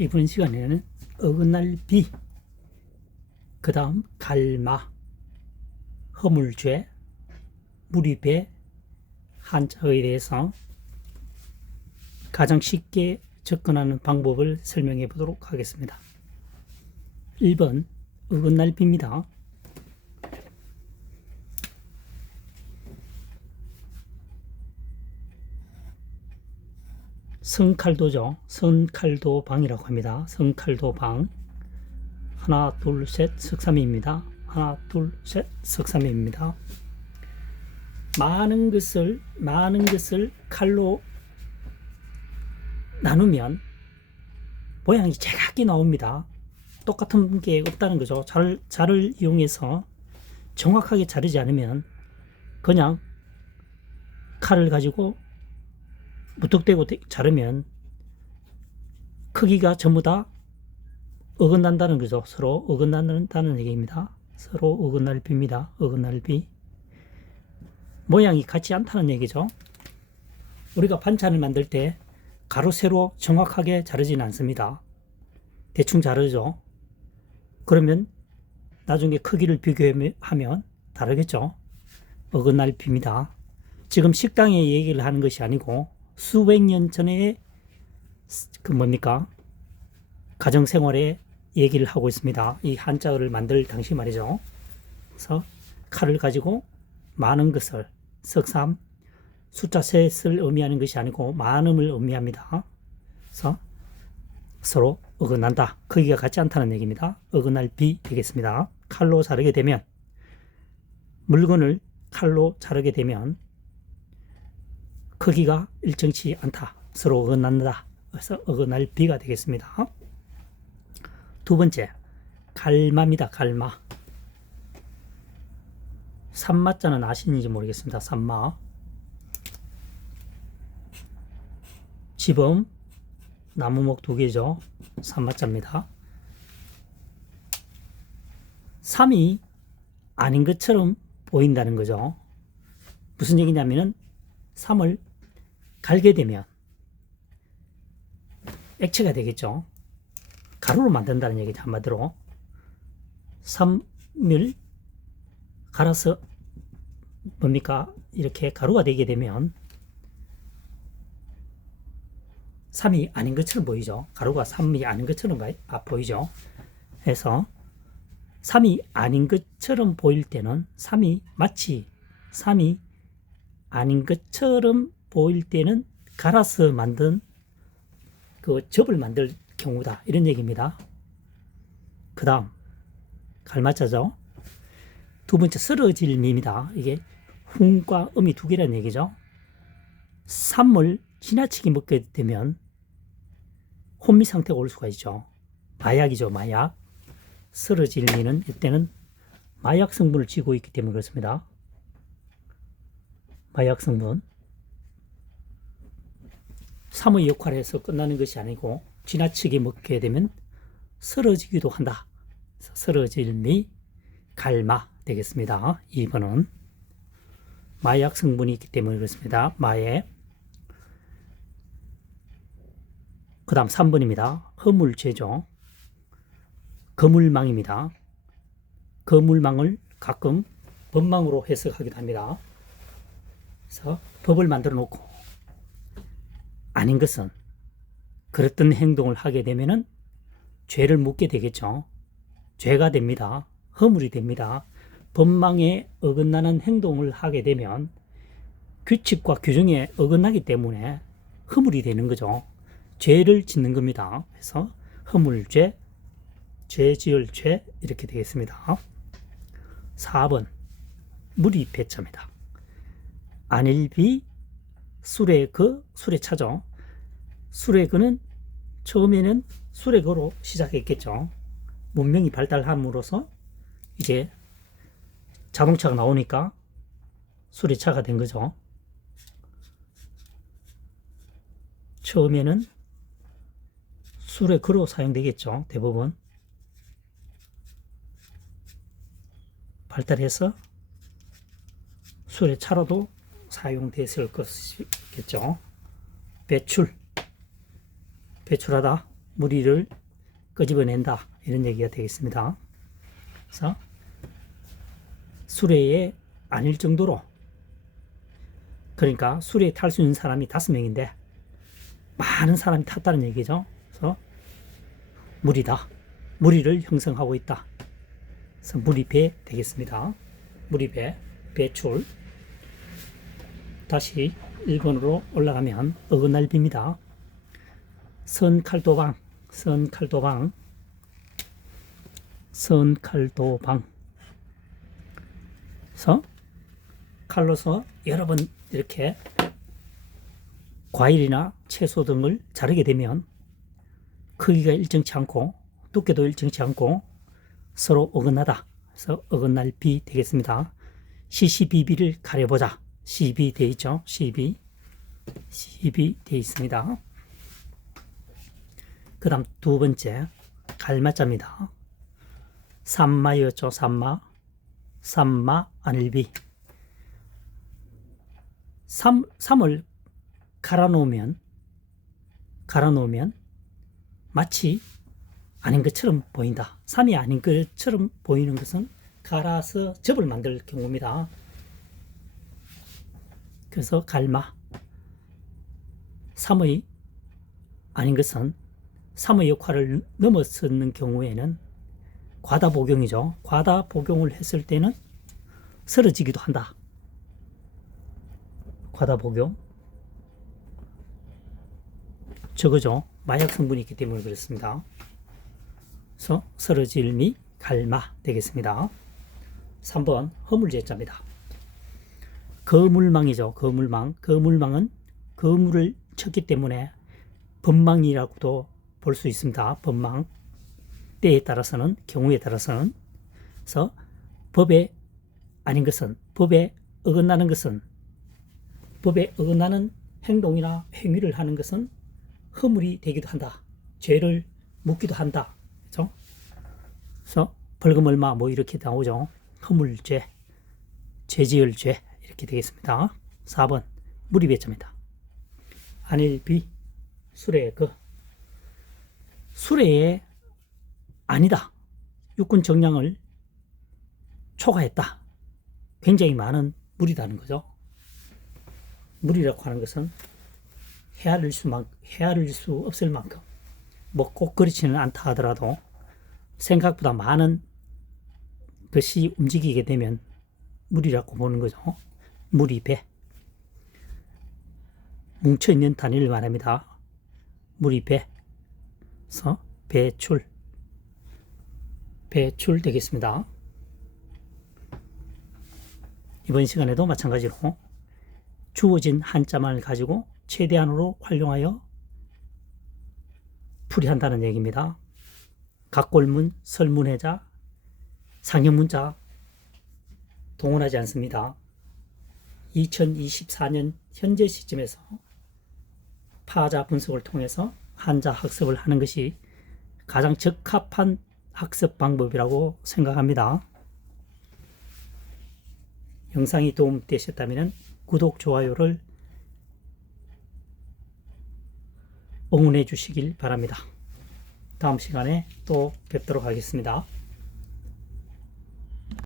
이번 시간에는 어긋날 비, 그 다음 갈마, 허물죄, 무리배, 한자에 대해서 가장 쉽게 접근하는 방법을 설명해 보도록 하겠습니다. 1번 어긋날 비입니다. 성칼도죠. 성칼도방이라고 합니다. 성칼도방. 하나, 둘, 셋, 석삼입니다. 하나, 둘, 셋, 석삼입니다. 많은 것을 칼로 나누면 모양이 제각기 나옵니다. 똑같은 게 없다는 거죠. 자를 이용해서 정확하게 자르지 않으면 그냥 칼을 가지고 무턱대고 자르면 크기가 전부 다 어긋난다는 거죠. 서로 어긋난다는 얘기입니다. 서로 어긋날 비입니다. 어긋날 비. 모양이 같지 않다는 얘기죠. 우리가 반찬을 만들 때 가로 세로 정확하게 자르지는 않습니다. 대충 자르죠. 그러면 나중에 크기를 비교하면 다르겠죠. 어긋날 비입니다. 지금 식당의 얘기를 하는 것이 아니고 수백 년 전에 가정생활의 얘기를 하고 있습니다. 이 한자어를 만들 당시 말이죠. 그래서 칼을 가지고 많은 것을, 석삼, 숫자 셋을 의미하는 것이 아니고 많음을 의미합니다. 그래서 서로 어긋난다. 크기가 같지 않다는 얘기입니다. 어긋날 비 되겠습니다. 칼로 자르게 되면, 물건을 칼로 자르게 되면 크기가 일정치 않다. 서로 어긋난다. 그래서 어긋날 비가 되겠습니다. 두 번째, 갈마입니다. 갈마. 산마자는 아시는지 모르겠습니다. 산마. 지범, 나무목 두 개죠. 산마자입니다. 삼이 아닌 것처럼 보인다는 거죠. 무슨 얘기냐면은 삼을 갈게 되면 액체가 되겠죠. 가루로 만든다는 얘기죠. 한마디로 삼을 갈아서 이렇게 가루가 되게 되면 삼이 아닌 것처럼 보이죠. 가루가 삼이 아닌 것처럼 보이죠. 그래서 삼이 아닌 것처럼 보일 때는 마치 삼이 아닌 것처럼 보일 때는 갈아서 만든 그 접을 만들 경우다. 이런 얘기입니다. 그 다음 갈마자죠. 두 번째 쓰러질 미입니다. 이게 훈과 음이 두 개라는 얘기죠. 삼을 지나치게 먹게 되면 혼미 상태가 올 수가 있죠. 마약이죠. 마약. 쓰러질 미는 이때는 마약 성분을 쥐고 있기 때문에 그렇습니다. 마약 성분. 삼의 역할에서 끝나는 것이 아니고 지나치게 먹게 되면 쓰러지기도 한다. 쓰러질 미, 갈마 되겠습니다. 2번은 마약 성분이 있기 때문에 그렇습니다. 마약. 그 다음 3번입니다. 허물죄죠. 거물망입니다. 거물망을 가끔 법망으로 해석하기도 합니다. 그래서 법을 만들어 놓고 아닌 것은 그랬던 행동을 하게 되면은 죄를 묻게 되겠죠. 죄가 됩니다. 허물이 됩니다. 법망에 어긋나는 행동을 하게 되면 규칙과 규정에 어긋나기 때문에 허물이 되는 거죠. 죄를 짓는 겁니다. 그래서 허물죄, 죄 지을 죄 이렇게 되겠습니다. 4번 무리배차입니다. 안일비, 수레그, 수레차죠. 수레그는 처음에는 수레거로 시작했겠죠. 문명이 발달함으로써 이제 자동차가 나오니까 수레차가 된 거죠. 처음에는 수레거로 사용되겠죠. 대부분 발달해서 수레차로도 사용됐을 것이겠죠. 배출하다, 무리를 끄집어낸다 이런 얘기가 되겠습니다. 그래서 수레에 아닐 정도로, 그러니까 수레에 탈 수 있는 사람이 5명인데 많은 사람이 탔다는 얘기죠. 그래서 무리다, 무리를 형성하고 있다. 그래서 무리배 되겠습니다. 무리배, 배출. 다시 1번으로 올라가면 어긋날비입니다. 선칼도방, 선칼도방, 선칼도방. 그래서 칼로서 여러 번 이렇게 과일이나 채소 등을 자르게 되면 크기가 일정치 않고 두께도 일정치 않고 서로 어긋나다. 그래서 어긋날비 되겠습니다. 시시비비를 가려보자. 시비 되어 있죠. 시비 되어 있습니다. 그 다음 두 번째 갈마자입니다. 삼마였죠. 삼마 안일비. 삼을 갈아 놓으면 마치 아닌 것처럼 보인다. 삼이 아닌 것처럼 보이는 것은 갈아서 접을 만들 경우입니다. 그래서 갈마. 삼의 아닌 것은 삼의 역할을 넘어서는 경우에는 과다 복용이죠. 과다 복용을 했을 때는 쓰러지기도 한다. 과다 복용. 저거죠. 마약 성분이 있기 때문에 그렇습니다. 그래서 쓰러질 미 갈마 되겠습니다. 3번 허물제자입니다. 거물망이죠. 거물망. 거물망은 거물을 쳤기 때문에 법망이라고도 볼 수 있습니다. 법망. 때에 따라서는, 경우에 따라서는. 그래서 법에 아닌 것은, 법에 어긋나는 것은, 법에 어긋나는 행동이나 행위를 하는 것은 허물이 되기도 한다. 죄를 묻기도 한다. 그렇죠? 그래서 벌금 얼마 뭐 이렇게 나오죠. 허물죄, 죄지을죄 이렇게 되겠습니다. 4번 무리배자입니다. 안일비, 수레의 그. 수레에 아니다. 육군 정량을 초과했다. 굉장히 많은 무리다는 거죠. 무리라고 하는 것은 헤아릴 수 없을 만큼, 뭐 꼭 그렇지는 않다 하더라도 생각보다 많은 것이 움직이게 되면 무리라고 보는 거죠. 무리배. 뭉쳐있는 단위를 말합니다. 무리배. 그래서 배출 되겠습니다. 이번 시간에도 마찬가지로 주어진 한자만을 가지고 최대한으로 활용하여 풀이한다는 얘기입니다. 각골문, 설문해자, 상형문자 동원하지 않습니다. 2024년 현재 시점에서 파자 분석을 통해서 한자 학습을 하는 것이 가장 적합한 학습 방법이라고 생각합니다. 영상이 도움되셨다면 구독, 좋아요를 응원해 주시길 바랍니다. 다음 시간에 또 뵙도록 하겠습니다.